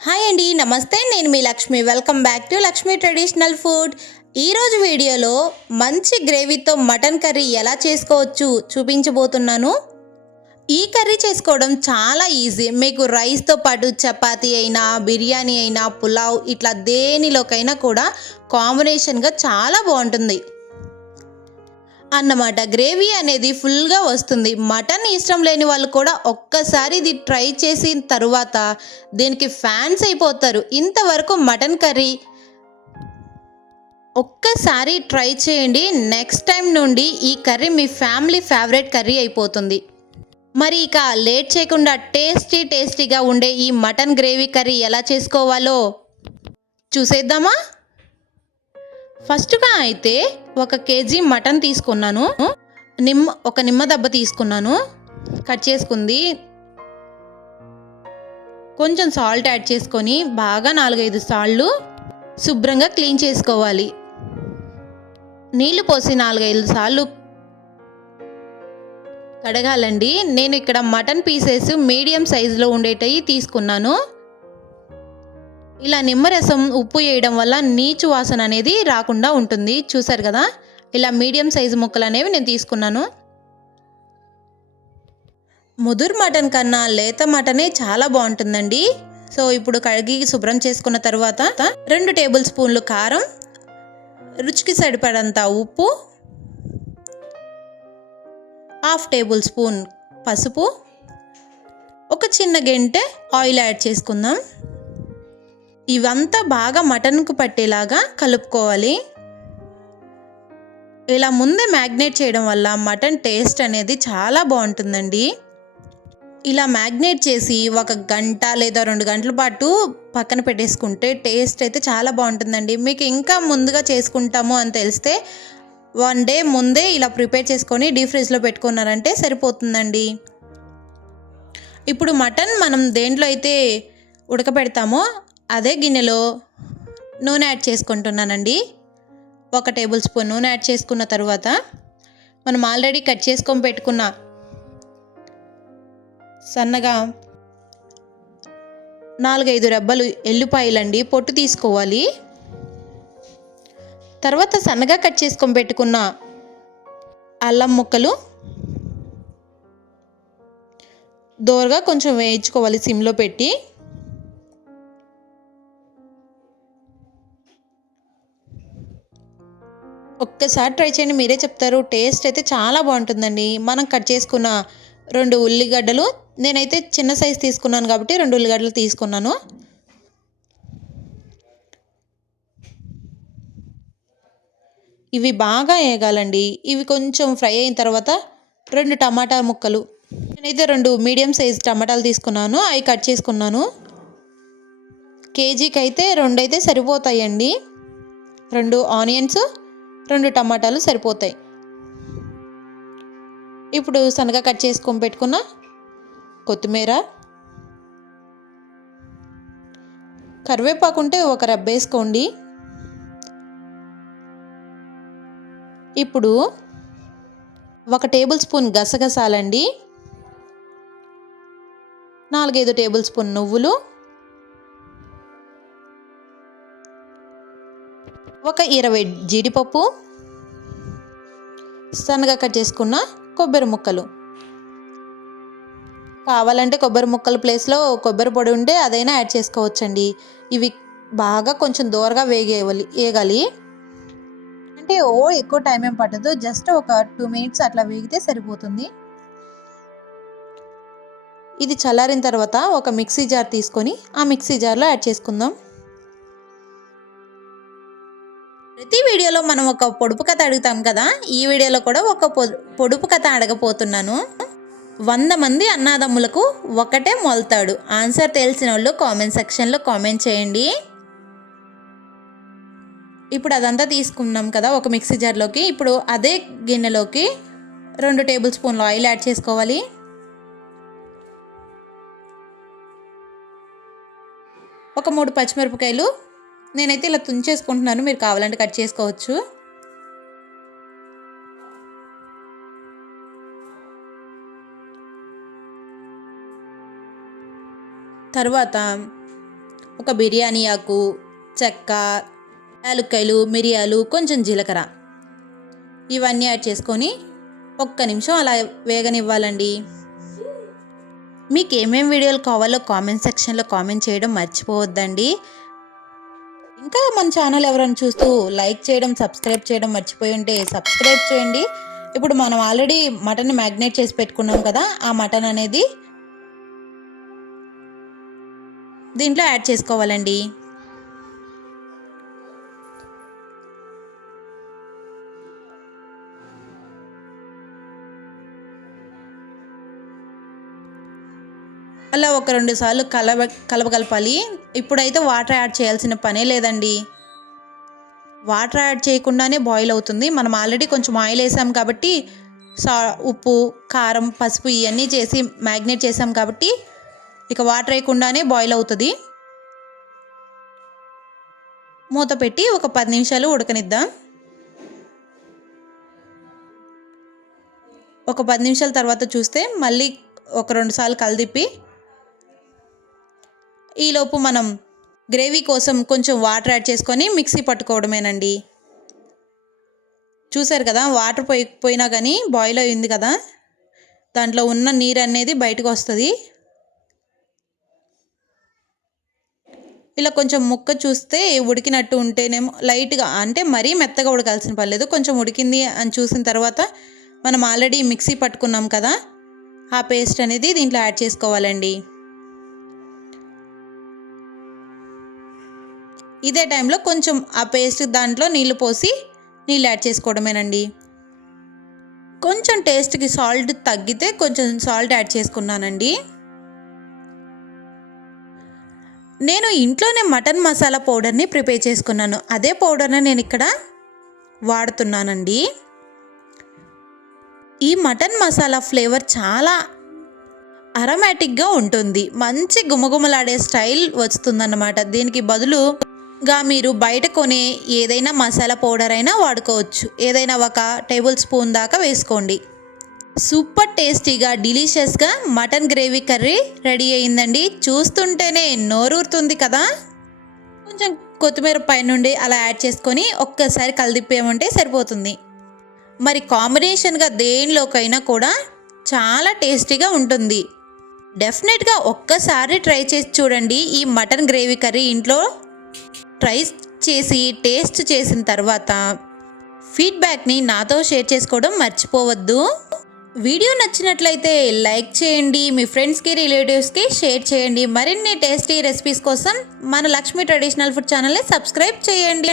Hi అండి, నమస్తే. నేను మీ Lakshmi. Welcome back to Lakshmi traditional food. ఈరోజు వీడియోలో మంచి గ్రేవీతో మటన్ కర్రీ ఎలా చేసుకోవచ్చు చూపించబోతున్నాను. ఈ కర్రీ చేసుకోవడం చాలా ఈజీ. మీకు రైస్తో పాటు చపాతీ అయినా, బిర్యానీ అయినా, పులావ్ ఇట్లా దేనిలోకైనా కూడా కాంబినేషన్గా చాలా బాగుంటుంది అన్నమాట. గ్రేవీ అనేది ఫుల్గా వస్తుంది. మటన్ ఇష్టం లేని వాళ్ళు కూడా ఒక్కసారి ఇది ట్రై చేసిన తరువాత దీనికి ఫ్యాన్స్ అయిపోతారు. ఇంతవరకు మటన్ కర్రీ ఒక్కసారి ట్రై చేయండి. నెక్స్ట్ టైం నుండి ఈ కర్రీ మీ ఫ్యామిలీ ఫేవరెట్ కర్రీ అయిపోతుంది. మరి ఇక లేట్ చేయకుండా టేస్టీగా ఉండే ఈ మటన్ గ్రేవీ కర్రీ ఎలా చేసుకోవాలో చూసేద్దామా? ఫస్ట్గా అయితే 1 కేజీ మటన్ తీసుకున్నాను. ఒక నిమ్మ దెబ్బ తీసుకున్నాను, కట్ చేసుకుంది. కొంచెం సాల్ట్ యాడ్ చేసుకొని బాగా 4-5 సార్లు శుభ్రంగా క్లీన్ చేసుకోవాలి. నీళ్లు పోసి 4-5 సార్లు కడగాలండి. నేను ఇక్కడ మటన్ పీసెస్ మీడియం సైజులో ఉండేటవి తీసుకున్నాను. ఇలా నిమ్మరసం ఉప్పు వేయడం వల్ల నీచు వాసన అనేది రాకుండా ఉంటుంది. చూసారు కదా, ఇలా మీడియం సైజు ముక్కలు అనేవి నేను తీసుకున్నాను. ముదురు మటన్ కన్నా లేత మటనే చాలా బాగుంటుందండి. సో ఇప్పుడు కడిగి శుభ్రం చేసుకున్న తర్వాత 2 టేబుల్ స్పూన్లు కారం, రుచికి సరిపడంత ఉప్పు, 1/2 టేబుల్ స్పూన్ పసుపు, ఒక చిన్న గెంటె ఆయిల్ యాడ్ చేసుకుందాం. ఇవంతా బాగా మటన్కు పట్టేలాగా కలుపుకోవాలి. ఇలా ముందే మ్యాగ్నేట్ చేయడం వల్ల మటన్ టేస్ట్ అనేది చాలా బాగుంటుందండి. ఇలా మ్యాగ్నేట్ చేసి 1 గంట లేదా 2 గంటల పాటు పక్కన పెట్టేసుకుంటే టేస్ట్ అయితే చాలా బాగుంటుందండి. మీకు ఇంకా ముందుగా చేసుకుంటాము అని తెలిస్తే 1 డే ముందే ఇలా ప్రిపేర్ చేసుకొని డీప్ ఫ్రిడ్జ్లో పెట్టుకున్నారంటే సరిపోతుందండి. ఇప్పుడు మటన్ మనం దేంట్లో అయితే ఉడకబెడతామో అదే గిన్నెలో నూనె యాడ్ చేసుకుంటున్నానండి. 1 టేబుల్ స్పూన్ నూనె యాడ్ చేసుకున్న తర్వాత మనం ఆల్రెడీ కట్ చేసుకొని పెట్టుకున్న సన్నగా 4-5 రెబ్బలు ఎల్లిపాయలండి పొట్టు తీసుకోవాలి. తర్వాత సన్నగా కట్ చేసుకొని పెట్టుకున్న అల్లం ముక్కలు దోరగా కొంచెం వేయించుకోవాలి సిమ్లో పెట్టి. ఒక్కసారి ట్రై చేయండి, మీరే చెప్తారు. టేస్ట్ అయితే చాలా బాగుంటుందండి. మనం కట్ చేసుకున్న 2 ఉల్లిగడ్డలు, నేనైతే చిన్న సైజు తీసుకున్నాను కాబట్టి 2 ఉల్లిగడ్డలు తీసుకున్నాను. ఇవి బాగా వేగాలండి. ఇవి కొంచెం ఫ్రై అయిన తర్వాత 2 టమాటా ముక్కలు, నేనైతే 2 మీడియం సైజ్ టమాటాలు తీసుకున్నాను, అవి కట్ చేసుకున్నాను. కేజీకి అయితే 2 అయితే సరిపోతాయండి. 2 ఆనియన్స్, 2 టమాటాలు సరిపోతాయి. ఇప్పుడు సన్నగా కట్ చేసుకొని పెట్టుకున్న కొత్తిమీర, కరివేపాకు ఉంటే 1 రెబ్బ వేసుకోండి. ఇప్పుడు 1 టేబుల్ స్పూన్ గసగసాలండి, 4-5 టేబుల్ స్పూన్ నువ్వులు, ఒక 20 జీడిపప్పు, సన్నగా కట్ చేసుకున్న కొబ్బరి ముక్కలు. కావాలంటే కొబ్బరి ముక్కల ప్లేస్లో కొబ్బరి పొడి ఉంటే అదైనా యాడ్ చేసుకోవచ్చండి. ఇవి బాగా కొంచెం దోరగా వేగాలి. అంటే ఎక్కువ టైం ఏం పట్టదు, జస్ట్ ఒక 2 మినిట్స్ అట్లా వేగితే సరిపోతుంది. ఇది చల్లారిన తర్వాత ఒక మిక్సీ జార్ తీసుకొని ఆ మిక్సీ జార్లో యాడ్ చేసుకుందాం. ప్రతి వీడియోలో మనం ఒక పొడుపు కథ అడుగుతాం కదా, ఈ వీడియోలో కూడా ఒక పొడుపు కథ అడగపోతున్నాను. 100 మంది అన్నదమ్ములకు ఒకటే మొలతాడు. ఆన్సర్ తెలిసిన వాళ్ళు కామెంట్ సెక్షన్లో కామెంట్ చేయండి. ఇప్పుడు అదంతా తీసుకున్నాం కదా ఒక మిక్సీ జార్లోకి. ఇప్పుడు అదే గిన్నెలోకి 2 టేబుల్ స్పూన్లు ఆయిల్ యాడ్ చేసుకోవాలి. ఒక 3 పచ్చిమిరపకాయలు, నేనైతే ఇలా తుంచేసుకుంటున్నాను, మీరు కావాలంటే కట్ చేసుకోవచ్చు. తర్వాత ఒక బిర్యానీ ఆకు, చెక్క, యాలుక్కాయలు, మిరియాలు, కొంచెం జీలకర్ర ఇవన్నీ యాడ్ చేసుకొని ఒక్క నిమిషం అలా వేగనివ్వాలండి. మీకు ఏమేమి వీడియోలు కావాలో కామెంట్ సెక్షన్లో కామెంట్ చేయడం మర్చిపోవద్దండి. ఇంకా మన ఛానల్ ఎవరైనా చూస్తూ లైక్ చేయడం, సబ్స్క్రైబ్ చేయడం మర్చిపోయి ఉంటే సబ్స్క్రైబ్ చేయండి. ఇప్పుడు మనం ఆల్రెడీ మటన్ మ్యాగ్నేట్ చేసి పెట్టుకున్నాం కదా, ఆ మటన్ అనేది దీంట్లో యాడ్ చేసుకోవాలండి. అలా ఒక 2 సార్లు కలపాలి. ఇప్పుడైతే వాటర్ యాడ్ చేయాల్సిన పనే లేదండి. వాటర్ యాడ్ చేయకుండానే బాయిల్ అవుతుంది. మనం ఆల్రెడీ కొంచెం ఆయిల్ వేసాం కాబట్టి ఉప్పు, కారం, పసుపు ఇవన్నీ చేసి మ్యాగ్నేట్ చేసాం కాబట్టి ఇక వాటర్ వేయకుండానే బాయిల్ అవుతుంది. మూత పెట్టి ఒక 10 నిమిషాలు ఉడకనిద్దాం. ఒక 10 నిమిషాల తర్వాత చూస్తే మళ్ళీ ఒక 2 సార్లు కలదిప్పి ఈలోపు మనం గ్రేవీ కోసం కొంచెం వాటర్ యాడ్ చేసుకొని మిక్సీ పట్టుకోవడమేనండి. చూసారు కదా, వాటర్ పోయినా కానీ బాయిల్ అయింది కదా, దాంట్లో ఉన్న నీరు అనేది బయటకు వస్తుంది. ఇలా కొంచెం ముక్క చూస్తే ఉడికినట్టు ఉంటేనేమో లైట్గా, అంటే మరీ మెత్తగా ఉడకాల్సిన పర్లేదు, కొంచెం ఉడికింది అని చూసిన తర్వాత మనం ఆల్రెడీ మిక్సీ పట్టుకున్నాం కదా, ఆ పేస్ట్ అనేది దీంట్లో యాడ్ చేసుకోవాలండి. ఇదే టైంలో కొంచెం ఆ పేస్ట్ దాంట్లో నీళ్ళు పోసి నీళ్ళు యాడ్ చేసుకోవడమేనండి. కొంచెం టేస్ట్కి సాల్ట్ తగ్గితే కొంచెం సాల్ట్ యాడ్ చేసుకున్నానండి. నేను ఇంట్లోనే మటన్ మసాలా పౌడర్ని ప్రిపేర్ చేసుకున్నాను. అదే పౌడర్ని నేను ఇక్కడ వాడుతున్నానండి. ఈ మటన్ మసాలా ఫ్లేవర్ చాలా అరోమాటిక్గా ఉంటుంది, మంచి గుమగుమలాడే స్టైల్ వస్తుందన్నమాట. దీనికి బదులుగా మీరు బయట కొనే ఏదైనా మసాలా పౌడర్ అయినా వాడుకోవచ్చు. ఏదైనా ఒక టేబుల్ స్పూన్ దాకా వేసుకోండి. సూపర్ టేస్టీగా డెలిషియస్గా మటన్ గ్రేవీ కర్రీ రెడీ అయిందండి. చూస్తుంటేనే నోరూరుతుంది కదా. కొంచెం కొత్తిమీర పైనుండి అలా యాడ్ చేసుకొని ఒక్కసారి కలిదిప్పేమంటే సరిపోతుంది. మరి కాంబినేషన్గా దేనిలోకైనా కూడా చాలా టేస్టీగా ఉంటుంది. డెఫినెట్గా ఒక్కసారి ట్రై చేసి చూడండి. ఈ మటన్ గ్రేవీ కర్రీ ఇంట్లో ట్రై చేసి టేస్ట్ చేసిన తర్వాత ఫీడ్బ్యాక్ని నాతో షేర్ చేసుకోవడం మర్చిపోవద్దు. వీడియో నచ్చినట్లయితే లైక్ చేయండి, మీ ఫ్రెండ్స్కి, రిలేటివ్స్కి షేర్ చేయండి. మరిన్ని టేస్టీ రెసిపీస్ కోసం మన లక్ష్మీ ట్రెడిషనల్ ఫుడ్ ఛానల్ని సబ్స్క్రైబ్ చేయండి.